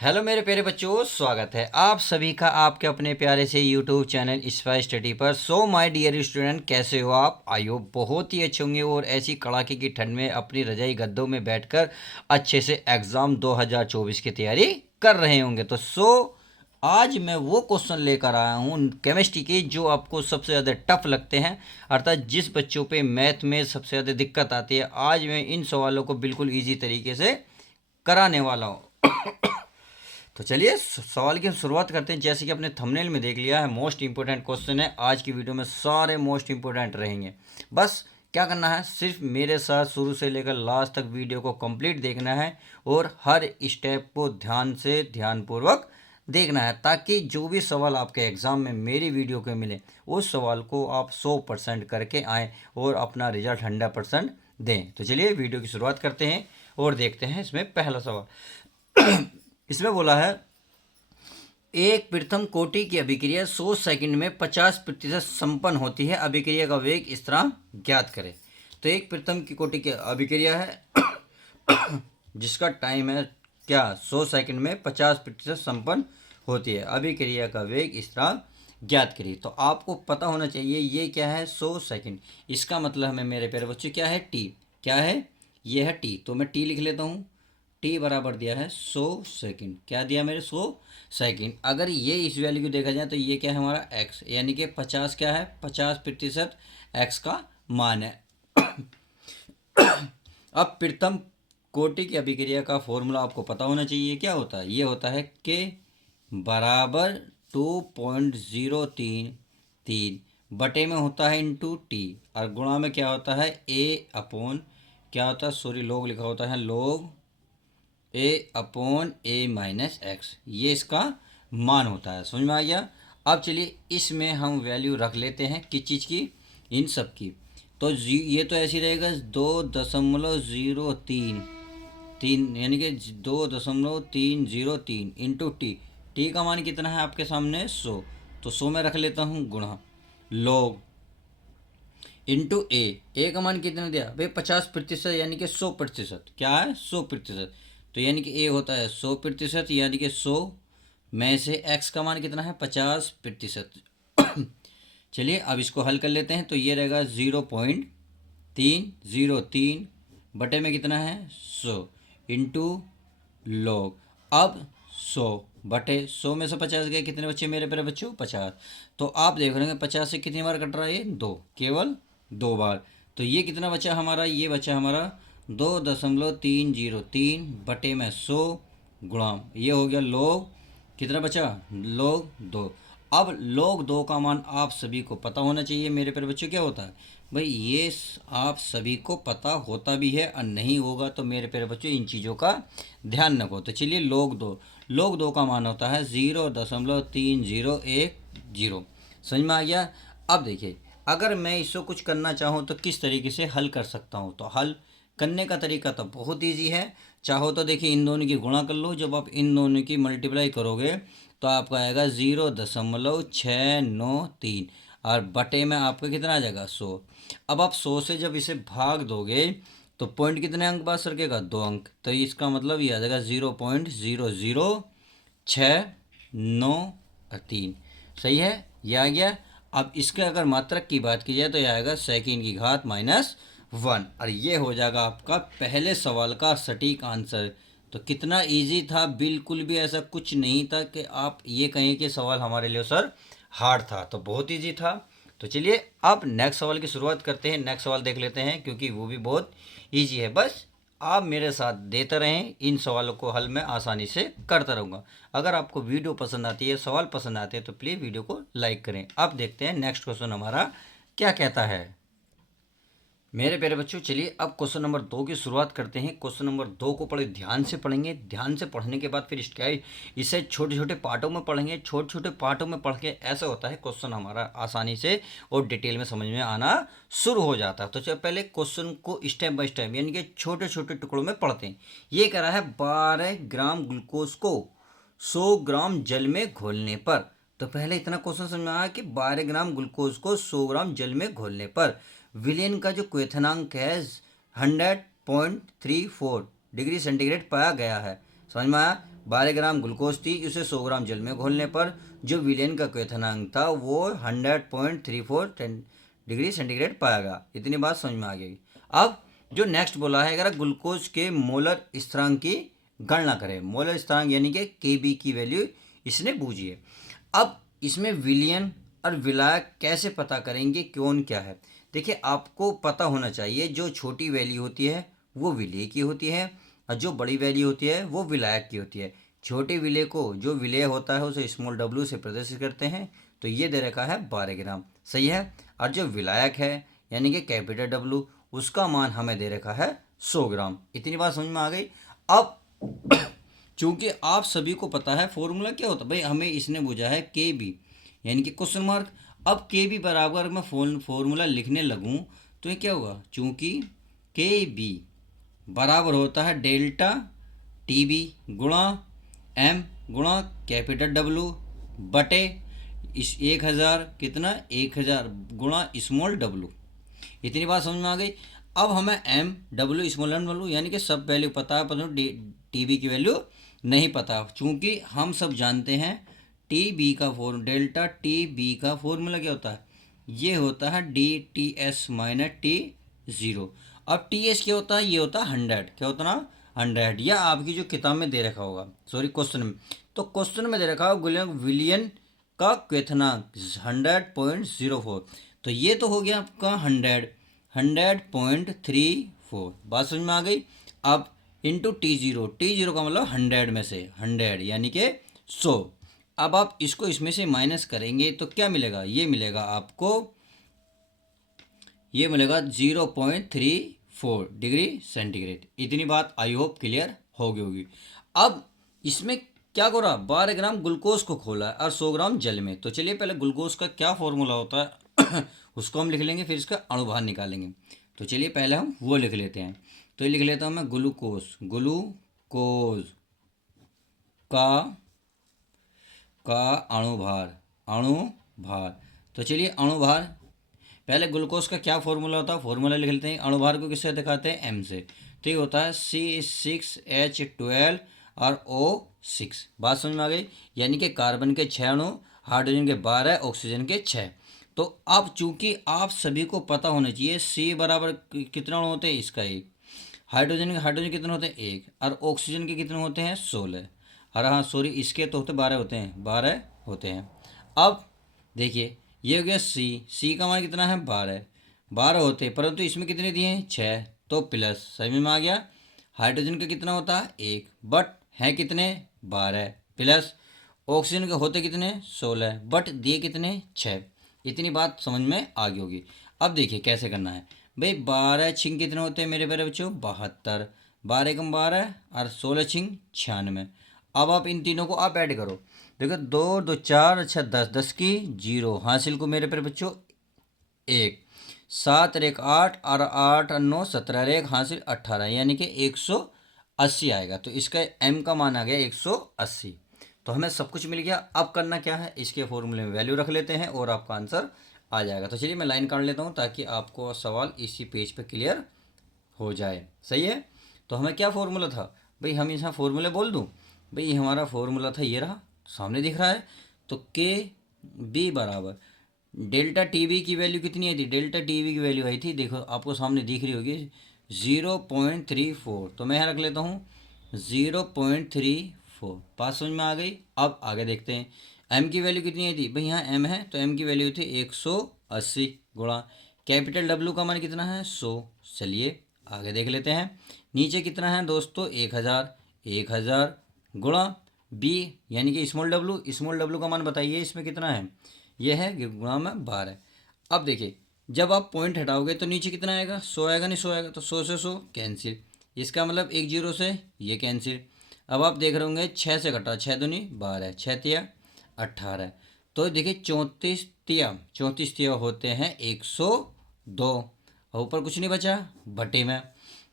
Hello मेरे प्यारे बच्चों, स्वागत है आप सभी का आपके अपने प्यारे से यूट्यूब चैनल स्पाई स्टडी पर। सो माय डियर स्टूडेंट, कैसे हो आप? आई होप बहुत ही अच्छे होंगे और ऐसी कड़ाके की ठंड में अपनी रजाई गद्दों में बैठकर अच्छे से एग्ज़ाम 2024 की तैयारी कर रहे होंगे। तो आज मैं वो क्वेश्चन लेकर आया हूँ केमिस्ट्री के जो आपको सबसे ज़्यादा टफ लगते हैं, अर्थात जिस बच्चों पे मैथ में सबसे ज़्यादा दिक्कत आती है। आज मैं इन सवालों को बिल्कुल ईजी तरीके से कराने वाला हूँ। तो चलिए सवाल की शुरुआत करते हैं। जैसे कि आपने थंबनेल में देख लिया है, मोस्ट इंपॉर्टेंट क्वेश्चन है। आज की वीडियो में सारे मोस्ट इंपॉर्टेंट रहेंगे। बस क्या करना है, सिर्फ मेरे साथ शुरू से लेकर लास्ट तक वीडियो को कंप्लीट देखना है और हर स्टेप को ध्यान से ध्यानपूर्वक देखना है, ताकि जो भी सवाल आपके एग्ज़ाम में मेरी वीडियो के मिले उस सवाल को आप 100% करके आएँ और अपना रिजल्ट 100% दें। तो चलिए वीडियो की शुरुआत करते हैं और देखते हैं इसमें पहला सवाल। इसमें बोला है, एक प्रथम कोटि की अभिक्रिया 100 सेकंड में 50% संपन्न होती है। अभिक्रिया का वेग स्थिरांक ज्ञात करें। तो एक प्रथम की कोटि की अभिक्रिया है जिसका टाइम है क्या, 100 सेकंड में 50% संपन्न होती है। अभिक्रिया का वेग स्थिरांक ज्ञात करिए। तो आपको पता होना चाहिए ये क्या है, 100 सेकंड। इसका मतलब है मेरे प्यारे बच्चों क्या है, टी। क्या है, ये है टी। तो मैं टी लिख लेता हूँ। टी बराबर दिया है 100 सेकंड। क्या दिया मेरे, 100 सेकंड। अगर ये इस वैल्यू को देखा जाए तो ये क्या है हमारा एक्स, यानी कि 50 क्या है, 50% एक्स का मान है। अब प्रथम कोटि की अभिक्रिया का फॉर्मूला आपको पता होना चाहिए। क्या होता है, ये होता है के बराबर 2.033 बटे में होता है इंटू टी, और गुणा में क्या होता है ए अपॉन क्या होता है, सॉरी लोग लिखा होता है, लोग ए अपॉन ए माइनस एक्स। ये इसका मान होता है। समझ में आ गया? अब चलिए इसमें हम वैल्यू रख लेते हैं किस चीज़ की, इन सब की। तो ये तो ऐसी रहेगा 2.003 यानी कि 2.303 इंटू टी। टी का मान कितना है आपके सामने, 100। तो 100 में रख लेता हूँ गुणा लोग इंटू ए का मान कितना दिया भाई, 50%, यानी कि 100%। क्या है, 100%। तो यानी कि ए होता है 100%, यानी कि 100 में से एक्स का मान कितना है, 50%। चलिए अब इसको हल कर लेते हैं। तो ये रहेगा 0.303 बटे में कितना है 100 इंटू लॉग। अब 100 बटे 100 में से 50 गए, कितने बच्चे मेरे प्यारे बच्चों, 50। तो आप देख रहे हैं 50 से कितनी बार कट रहा है, ये 2, केवल 2 बार। तो ये कितना बचा हमारा, ये बचा हमारा 2.303 बटे में 100 गुणा, ये हो गया लोग कितना बचा, लोग 2। अब लोग 2 का मान आप सभी को पता होना चाहिए मेरे प्यारे बच्चों। क्या होता है भाई, ये आप सभी को पता होता भी है, और नहीं होगा तो मेरे प्यारे बच्चों इन चीज़ों का ध्यान रखो। तो चलिए लोग दो का मान होता है 0.3010। समझ में आ गया? अब देखिए, अगर मैं इसको कुछ करना चाहूँ तो किस तरीके से हल कर सकता हूँ। तो हल करने का तरीका तो बहुत ईजी है। चाहो तो देखिए इन दोनों की गुणा कर लो। जब आप इन दोनों की मल्टीप्लाई करोगे तो आपका आएगा 0.693, और बटे में आपका कितना आ जाएगा, 100। अब आप 100 से जब इसे भाग दोगे तो पॉइंट कितने अंक पास रखेगा, 2 अंक। तो इसका मतलब ये आ जाएगा 0.00693। सही है, ये आ गया। अब इसके अगर मात्रक की बात की जाए तो यह आएगा सेकंड की घात -1, और ये हो जाएगा आपका पहले सवाल का सटीक आंसर। तो कितना इजी था, बिल्कुल भी ऐसा कुछ नहीं था कि आप ये कहें कि सवाल हमारे लिए सर हार्ड था। तो बहुत इजी था। तो चलिए अब नेक्स्ट सवाल की शुरुआत करते हैं। नेक्स्ट सवाल देख लेते हैं क्योंकि वो भी बहुत इजी है। बस आप मेरे साथ देते रहें, इन सवालों को हल मैं आसानी से करता रहूँगा। अगर आपको वीडियो पसंद आती है, सवाल पसंद आते हैं तो प्लीज़ वीडियो को लाइक करें। अब देखते हैं नेक्स्ट क्वेश्चन हमारा क्या कहता है मेरे प्यारे बच्चों। चलिए अब क्वेश्चन नंबर 2 की शुरुआत करते हैं। क्वेश्चन नंबर 2 को पढ़े ध्यान से पढ़ेंगे। ध्यान से पढ़ने के बाद फिर इसे छोटे छोटे पार्टों में पढ़ेंगे। छोटे छोटे पार्टों में पढ़ के ऐसा होता है क्वेश्चन हमारा आसानी से और डिटेल में समझ में आना शुरू हो जाता है। तो चलो पहले क्वेश्चन को स्टेप बाय स्टेप यानी कि छोटे छोटे टुकड़ों में पढ़ते हैं। ये कह रहा है 12 ग्राम ग्लूकोज को 100 ग्राम जल में घोलने पर। तो पहले इतना क्वेश्चन समझ में आया कि 12 ग्राम ग्लूकोज को 100 ग्राम जल में घोलने पर विलयन का जो क्वथनांक है 100.34 डिग्री सेंटीग्रेड पाया गया है। समझ में आया। 12 ग्राम ग्लूकोज थी, उसे 100 ग्राम जल में घोलने पर जो विलयन का क्वथनांक था वो 100.34 डिग्री सेंटीग्रेड पाएगा। इतनी बात समझ में आ गई। अब जो नेक्स्ट बोला है, अगर ग्लूकोज के मोलर स्थिरांक की गणना करें, मोलर स्थिरांक यानी कि Kb की वैल्यू इसने बूझी है। अब इसमें विलयन और विलायक कैसे पता करेंगे, कौन क्या है। देखिए, आपको पता होना चाहिए जो छोटी वैल्यू होती है वो विलेय की होती है और जो बड़ी वैल्यू होती है वो विलायक की होती है। छोटे विलेय को, जो विलेय होता है उसे स्मॉल w से प्रदर्शित करते हैं, तो ये दे रखा है 12 ग्राम, सही है। और जो विलायक है यानी कि कैपिटल W, उसका मान हमें दे रखा है 100 ग्राम। इतनी बात समझ में आ गई। अब चूंकि आप सभी को पता है फॉर्मूला क्या होता है भाई, हमें इसने पूछा है Kb यानी कि क्वेश्चन मार्क। अब Kb बराबर मैं फॉर्मूला लिखने लगूं तो ये क्या होगा, चूंकि Kb बराबर होता है डेल्टा Tb गुणा m गुणा कैपिटल W बटे इस 1000 कितना 1000 गुणा स्मॉल w। इतनी बात समझ में आ गई। अब हमें M W small M W यानी कि सब वैल्यू पता है, पर टीबी की वैल्यू नहीं पता, चूंकि हम सब जानते हैं टीबी का डेल्टा टीबी का फॉर्मूला क्या होता है, ये होता है D T S minus T zero. अब टी एस क्या होता है, ये होता है 100, क्या होता है ना 100, या आपकी जो किताब में दे रखा होगा, सॉरी क्वेश्चन में, तो क्वेश्चन में दे रखा होगा विलियन का क्वथनांक 100.04, तो ये तो हो गया आपका 100.34। बात समझ में आ गई। अब इंटू T0, T0 का मतलब 100 में से 100 यानी कि 100। अब आप इसको इसमें से माइनस करेंगे तो क्या मिलेगा, ये मिलेगा आपको, ये मिलेगा 0.34 डिग्री सेंटीग्रेड। इतनी बात आई होप क्लियर हो गई होगी। अब इसमें क्या करा, 12 ग्राम ग्लूकोज को खोला है और 100 ग्राम जल में। तो चलिए पहले ग्लूकोज का क्या फॉर्मूला होता है उसको हम लिख लेंगे, फिर इसका अणुभार निकालेंगे। तो चलिए पहले हम वो लिख लेते हैं। तो ये लिख लेता हूँ मैं, ग्लूकोज, ग्लूकोज का अणुभार, अणुभार। तो चलिए अणुभार, पहले ग्लूकोज का क्या फॉर्मूला होता है, फॉर्मूला लिख लेते हैं। अणुभार को किससे दिखाते हैं, m से। तो ये होता है C6H12 और O6। बात समझ में आ गई। यानी कि कार्बन के 6 अणु, हाइड्रोजन के 12, ऑक्सीजन के 6। तो अब चूंकि आप सभी को पता होना चाहिए C बराबर कितने अणु होते हैं, इसका 1, हाइड्रोजन कितने होते हैं 1, और ऑक्सीजन के कितने होते हैं 16, और हाँ सॉरी इसके तो होते 12 होते हैं, 12 होते हैं। अब देखिए ये हो गया C का मान कितना है 12 होते हैं, परंतु इसमें कितने दिए हैं 6, तो प्लस, समझ में आ गया। हाइड्रोजन का कितना होता है 1, बट हैं कितने 12, प्लस ऑक्सीजन के होते कितने 16, बट दिए कितने 6। इतनी बात समझ में आ गई होगी। अब देखिए कैसे करना है भाई, 12 छिंग कितने होते हैं मेरे प्यारे बच्चों 72, 12 कम 12 और 16 छिंग 96। अब आप इन तीनों को आप ऐड करो, देखो 2 2 4, अच्छा 10, 10 की 0, हासिल को मेरे प्यारे बच्चों 1, 7 और 1 8, और 8 और 9 17, 1 हासिल 18, यानी कि 180 आएगा। तो इसका m का मान आ गया 180। तो हमें सब कुछ मिल गया। अब करना क्या है, इसके फॉर्मूले में वैल्यू रख लेते हैं और आपका आंसर आ जाएगा। तो चलिए मैं लाइन काट लेता हूँ ताकि आपको सवाल इसी पेज पे क्लियर हो जाए, सही है। तो हमें क्या फॉर्मूला था भाई, हम यहाँ फॉर्मूले बोल दूँ भाई, ये हमारा फॉर्मूला था, ये रहा सामने दिख रहा है। तो Kb बराबर डेल्टा Tb की वैल्यू कितनी आई थी, डेल्टा Tb की वैल्यू आई थी, देखो आपको सामने दिख रही होगी 0.34। तो मैं यहाँ रख लेता हूँ 0.34। बात समझ में आ गई। अब आगे देखते हैं m की वैल्यू कितनी आई थी भाई, यहाँ m है तो m की वैल्यू थी 180 गुणा कैपिटल W का मान कितना है 100। चलिए आगे देख लेते हैं, नीचे कितना है दोस्तों 1000 गुणा b यानी कि स्मॉल w का मान बताइए इसमें कितना है, यह है गुणा में 12। अब देखिए जब आप पॉइंट हटाओगे तो नीचे कितना आएगा 100 आएगा, नहीं 100 आएगा, तो 100 से 100 कैंसिल, इसका मतलब 1 0 से ये कैंसिल। अब आप देख रहे होंगे 6 से घटा, 6 दूनी 12, 6 तिया 18, तो देखिए 34 तिया होते हैं 102, और ऊपर कुछ नहीं बचा बटे में,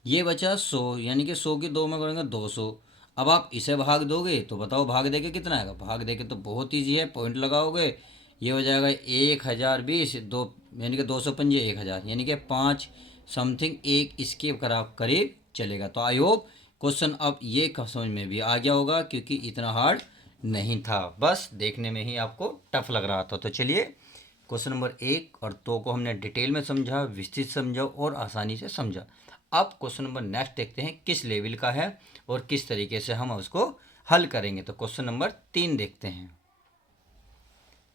ये बचा 100, यानी कि 100 की 2 में करेंगे 200। अब आप इसे भाग दोगे तो बताओ भाग देके कितना आएगा, भाग देके तो बहुत ईजी है, पॉइंट लगाओगे ये हो जाएगा 1020, 2 यानी कि 205 1000, यानी कि 5 समथिंग 1 इसके करीब चलेगा। तो आई होप क्वेश्चन अब ये समझ में भी आ गया होगा क्योंकि इतना हार्ड नहीं था, बस देखने में ही आपको टफ लग रहा था। तो चलिए क्वेश्चन नंबर 1 और 2 को हमने डिटेल में समझा, विस्तृत समझा और आसानी से समझा। अब क्वेश्चन नंबर नेक्स्ट देखते हैं किस लेवल का है और किस तरीके से हम उसको हल करेंगे। तो क्वेश्चन नंबर 3 देखते हैं।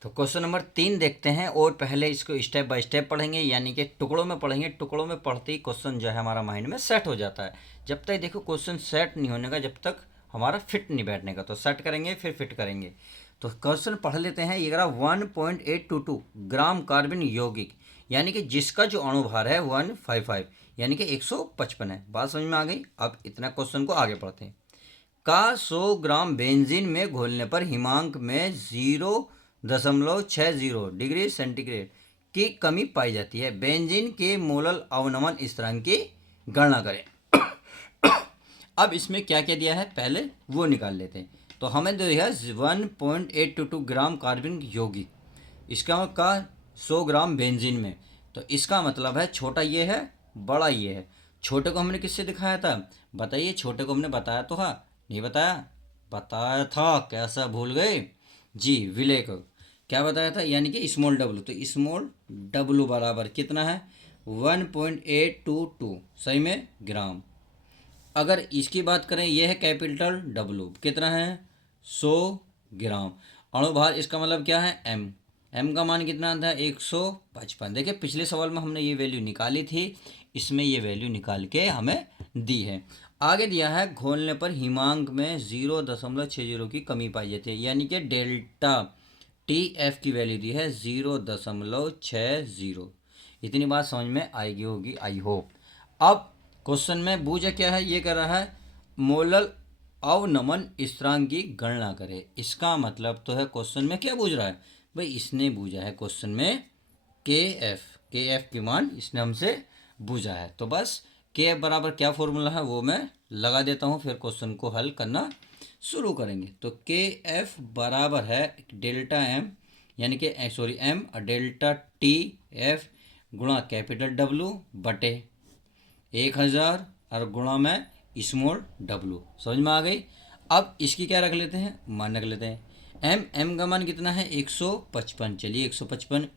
तो क्वेश्चन नंबर 3 देखते हैं और पहले इसको स्टेप बाय स्टेप पढ़ेंगे, यानी कि टुकड़ों में पढ़ेंगे। टुकड़ों में पढ़ते ही क्वेश्चन जो है हमारा माइंड में सेट हो जाता है। जब तक देखो क्वेश्चन सेट नहीं होने का, जब तक हमारा फिट नहीं बैठने का। तो सेट करेंगे फिर फिट करेंगे। तो क्वेश्चन पढ़ लेते हैं। ये कह रहा 1.822 ग्राम कार्बन यौगिक, यानी कि जिसका जो अणुभार है 155 यानी कि 155 है। बात समझ में आ गई। अब इतना क्वेश्चन को आगे पढ़ते हैं। का 100 ग्राम बेंजीन में घोलने पर हिमांक में 0.60 डिग्री सेंटीग्रेड की कमी पाई जाती है। बेंजीन के मोलल अवनमन स्थिरांक की गणना करें। अब इसमें क्या क्या दिया है पहले वो निकाल लेते हैं। तो हमें दिया 1.822 ग्राम कार्बन यौगिक, इसका का 100 ग्राम बेंजीन में। तो इसका मतलब है छोटा ये है, बड़ा ये है। छोटे को हमने किससे दिखाया था बताइए? छोटे को हमने बताया तो था, नहीं बताया? बताया था, कैसा भूल गए जी? विलय को क्या बताया था? यानी कि स्मॉल डब्लू। तो स्मॉल डब्लू बराबर कितना है? 1.822 सही में ग्राम। अगर इसकी बात करें, यह है कैपिटल डब्लू, कितना है? 100 ग्राम। अणुभार इसका मतलब क्या है? एम। एम का मान कितना था? 155। देखिए पिछले सवाल में हमने ये वैल्यू निकाली थी, इसमें ये वैल्यू निकाल के हमें दी है। आगे दिया है घोलने पर हिमांक में 0.60 की कमी पाई जाती है, यानी कि डेल्टा टी एफ की वैल्यू दी है 0.60। इतनी बात समझ में आएगी होगी आई होप। अब क्वेश्चन में बूझा क्या है? ये कह रहा है मोलल अवनमन स्थिरांक की गणना करें। इसका मतलब तो है क्वेश्चन में क्या बूझ रहा है भाई? इसने बूझा है क्वेश्चन में के एफ की मान इसने हमसे बूझा है। तो बस के एफ बराबर क्या फॉर्मूला है वो मैं लगा देता हूँ, फिर क्वेश्चन को हल करना शुरू करेंगे। तो के एफ बराबर है डेल्टा एम, यानी कि सॉरी एम और डेल्टा टी एफ गुणा कैपिटल डब्लू बटे 1000 और गुणा में स्मॉल डब्लू। समझ में आ गई। अब इसकी क्या रख लेते हैं? मान रख लेते हैं। एम का मान कितना है? 155। चलिए 155।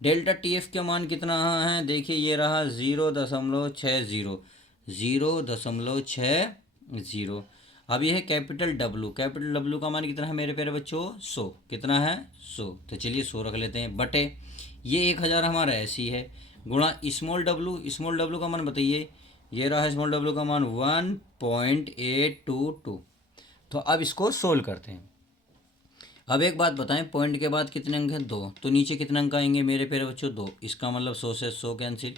डेल्टा टी एफ का मान कितना है? देखिए ये रहा 0.60। 0.60। अब ये है कैपिटल डब्लू। कैपिटल डब्लू का मान कितना है मेरे प्यारे बच्चों? 100। कितना है? 100। तो चलिए 100 रख लेते हैं बटे ये 1000 हमारा ऐसी है गुणा स्मॉल डब्लू। स्मॉल डब्लू का मान बताइए? ये रहा स्मॉल डब्लू का मान 1.822। तो अब इसको सोल्व करते हैं। अब एक बात बताएं, पॉइंट के बाद कितने अंक हैं? 2। तो नीचे कितने अंक आएंगे मेरे प्यारे बच्चों? 2। इसका मतलब 100 से 100 कैंसिल।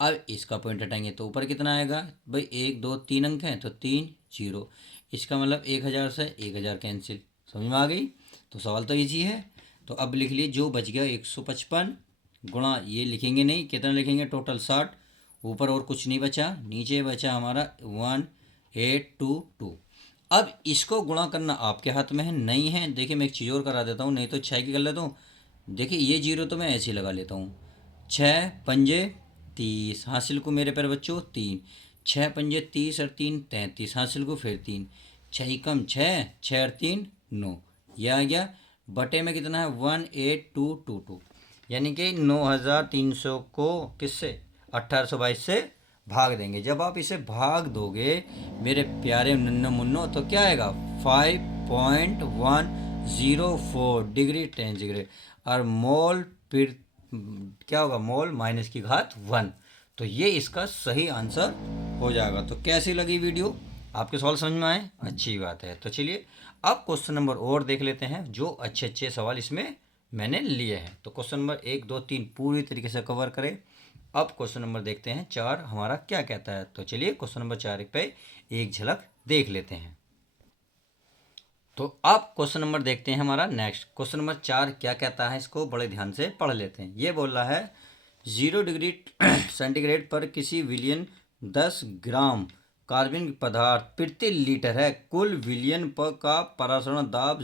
अब इसका पॉइंट हटाएंगे तो ऊपर कितना आएगा भाई? 1 2 3 अंक हैं तो 3 0। इसका मतलब 1000 से 1000 कैंसिल। समझ में आ गई। तो सवाल तो ईजी है। तो अब लिख लिए जो बच गया 155 गुणा ये लिखेंगे नहीं, कितना लिखेंगे? टोटल 60। ऊपर और कुछ नहीं बचा, नीचे बचा हमारा 1822। अब इसको गुणा करना आपके हाथ में है, नहीं है? देखिए मैं एक चीज़ और करा देता हूँ, नहीं तो 6 की कर लेता हूँ। देखिए ये 0 तो मैं ऐसे ही लगा लेता हूँ। 6 पंजे 30 हासिल को मेरे प्यारे बच्चों 3। 6 पंजे 30 और 3 33 हासिल को फिर 3। 6 कम 6, 6 और 3 9। यह आ गया बटे में कितना है? 18222, यानी कि 9300 को किससे? 1822 से भाग देंगे। जब आप इसे भाग दोगे मेरे प्यारे नन्नो मुन्नो तो क्या आएगा? 5.104 डिग्री सेंटीग्रेड। और मोल फिर क्या होगा? मोल माइनस की घात 1। तो ये इसका सही आंसर हो जाएगा। तो कैसी लगी वीडियो? आपके सवाल समझ में आए? अच्छी बात है। तो चलिए अब क्वेश्चन नंबर और देख लेते हैं, जो अच्छे अच्छे सवाल इसमें मैंने लिए हैं। तो क्वेश्चन नंबर 1 2 3 पूरी तरीके से कवर करें। अब क्वेश्चन नंबर देखते हैं 4 हमारा क्या कहता है। तो चलिए क्वेश्चन नंबर 4 पे एक झलक देख लेते हैं। तो अब क्वेश्चन नंबर देखते हैं हमारा नेक्स्ट। क्वेश्चन नंबर 4 क्या कहता है, इसको बड़े ध्यान से पढ़ लेते हैं। ये बोल रहा है 0 डिग्री सेंटीग्रेड पर किसी विलियन 10 ग्राम कार्बन पदार्थ प्रति लीटर है। कुल विलियन पर का परासरण दाब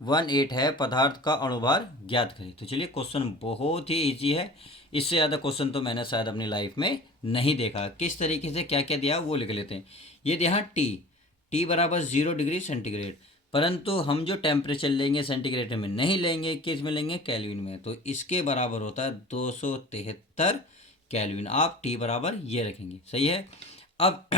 0.18 है, पदार्थ का अणुभार ज्ञात करें। तो चलिए क्वेश्चन बहुत ही इजी है, इससे ज़्यादा क्वेश्चन तो मैंने शायद अपनी लाइफ में नहीं देखा। किस तरीके से क्या क्या दिया वो लिख लेते हैं। ये दिया टी बराबर 0 डिग्री सेंटीग्रेड, परंतु हम जो टेम्परेचर लेंगे सेंटीग्रेड में नहीं लेंगे, किस में लेंगे, केल्विन में। तो इसके बराबर होता है 273 केल्विन। आप टी बराबर ये रखेंगे, सही है। अब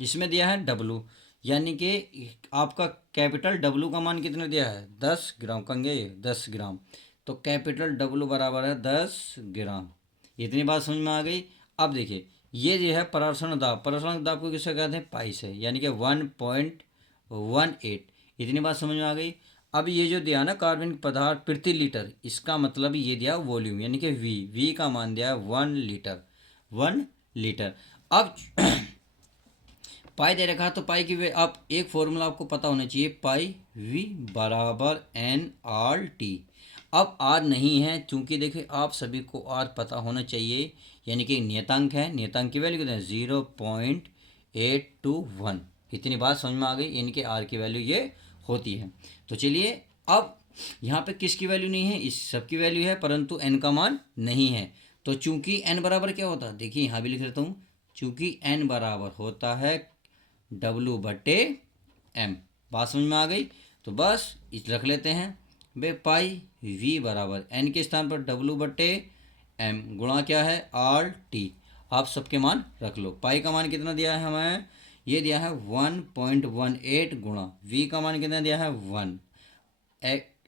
इसमें दिया है डब्लू, यानी कि आपका कैपिटल डब्लू का मान कितना दिया है, 10 ग्राम। कंगे 10 ग्राम, तो कैपिटल डब्लू बराबर है 10 ग्राम। इतनी बात समझ में आ गई। अब देखिए ये जो है परासरण दाब, परासरण दाब को किससे कहते हैं, पाई से, यानी कि 1.18। इतनी बात समझ में आ गई। अब ये जो दिया ना कार्बनिक पदार्थ प्रति लीटर, इसका मतलब ये दिया वॉल्यूम, यानी कि वी का मान दिया है 1 लीटर। अब पाई दे रखा है, तो पाई की अब एक फॉर्मूला आपको पता होना चाहिए, पाई वी बराबर NRT। अब आर नहीं है, चूंकि देखिए आप सभी को आर पता होना चाहिए, यानी कि नियतांक है, नियतांक की वैल्यू कितनी है, 0.821। इतनी बात समझ में आ गई, यानी कि आर की वैल्यू ये होती है। तो चलिए अब यहाँ पे किसकी वैल्यू नहीं है, इस सब की वैल्यू है, परंतु एन का मान नहीं है। तो चूंकि एन बराबर क्या होता है, देखिए यहाँ भी लिख देता हूँ, चूंकि एन बराबर होता है W/m। बात समझ में आ गई। तो बस इस रख लेते हैं बे, पाई वी बराबर एन के स्थान पर W/m गुणा क्या है, RT। आप सबके मान रख लो। पाई का मान कितना दिया है हमें, ये दिया है 1.18 गुणा वी का मान कितना दिया है 1,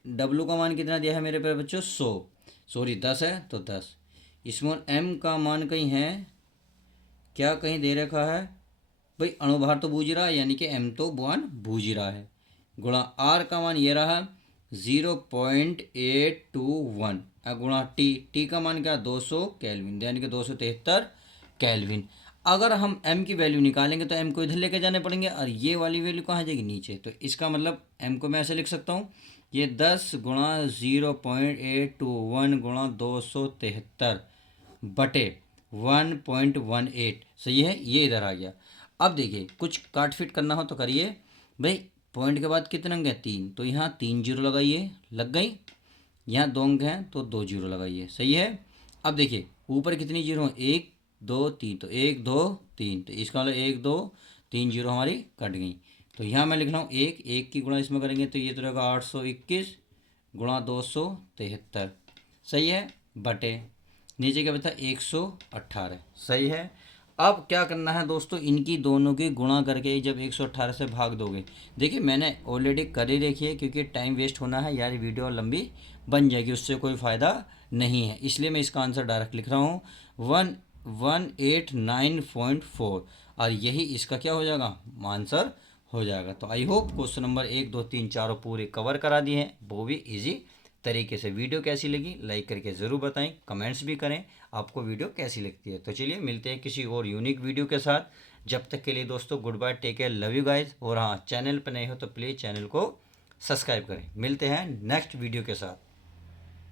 डब्लू का मान कितना दिया है मेरे प्यारे बच्चों 100, सॉरी 10 है तो 10। इसमें एम का मान कहीं है क्या, कहीं दे रखा है भाई, अणुभार तो बूझ रहा है, यानी कि एम तो वन बूझ रहा है, गुणा आर का मान ये रहा 0.821, गुणा टी का मान क्या 200 केल्विन, यानी कि 273 केल्विन। अगर हम एम की वैल्यू निकालेंगे तो एम को इधर लेके जाने पड़ेंगे, और ये वाली वैल्यू कहाँ जाएगी, नीचे। तो इसका मतलब एम को मैं ऐसे लिख सकता हूँ, ये 10 गुणा 0.821 गुणा 273 बटे 1.18, सही है, ये इधर आ गया। अब देखिए कुछ काट फिट करना हो तो करिए भाई। पॉइंट के बाद कितने अंक हैं, 3, तो यहाँ 3 जीरो लगाइए, लग गई। यहाँ 2 अंक हैं तो 2 जीरो लगाइए, सही है। अब देखिए ऊपर कितनी जीरो हैं, 1 2 3, तो 1 2 3, तो इसका मतलब 1 2 3 जीरो हमारी कट गई। तो यहाँ मैं लिख रहा हूँ एक की गुणा इसमें करेंगे तो ये तो रहेगा 821 गुणा 273, सही है, बटे नीचे क्या बता 118, सही है। अब क्या करना है दोस्तों, इनकी दोनों की गुणा करके जब 118 से भाग दोगे, देखिए मैंने ऑलरेडी कर ही रखी है, क्योंकि टाइम वेस्ट होना है यार, वीडियो लंबी बन जाएगी, उससे कोई फ़ायदा नहीं है, इसलिए मैं इसका आंसर डायरेक्ट लिख रहा हूँ 1189.4, और यही इसका क्या हो जाएगा, आंसर हो जाएगा। तो आई होप क्वेश्चन नंबर 1 2 3 4 पूरे कवर करा दिए हैं, वो भी इजी तरीके से। वीडियो कैसी लगी लाइक करके ज़रूर बताएं, कमेंट्स भी करें आपको वीडियो कैसी लगती है। तो चलिए मिलते हैं किसी और यूनिक वीडियो के साथ, जब तक के लिए दोस्तों good bye, take care, love you guys. और हाँ, चैनल पर नए हो तो प्लीज़ चैनल को सब्सक्राइब करें। मिलते हैं नेक्स्ट वीडियो के साथ।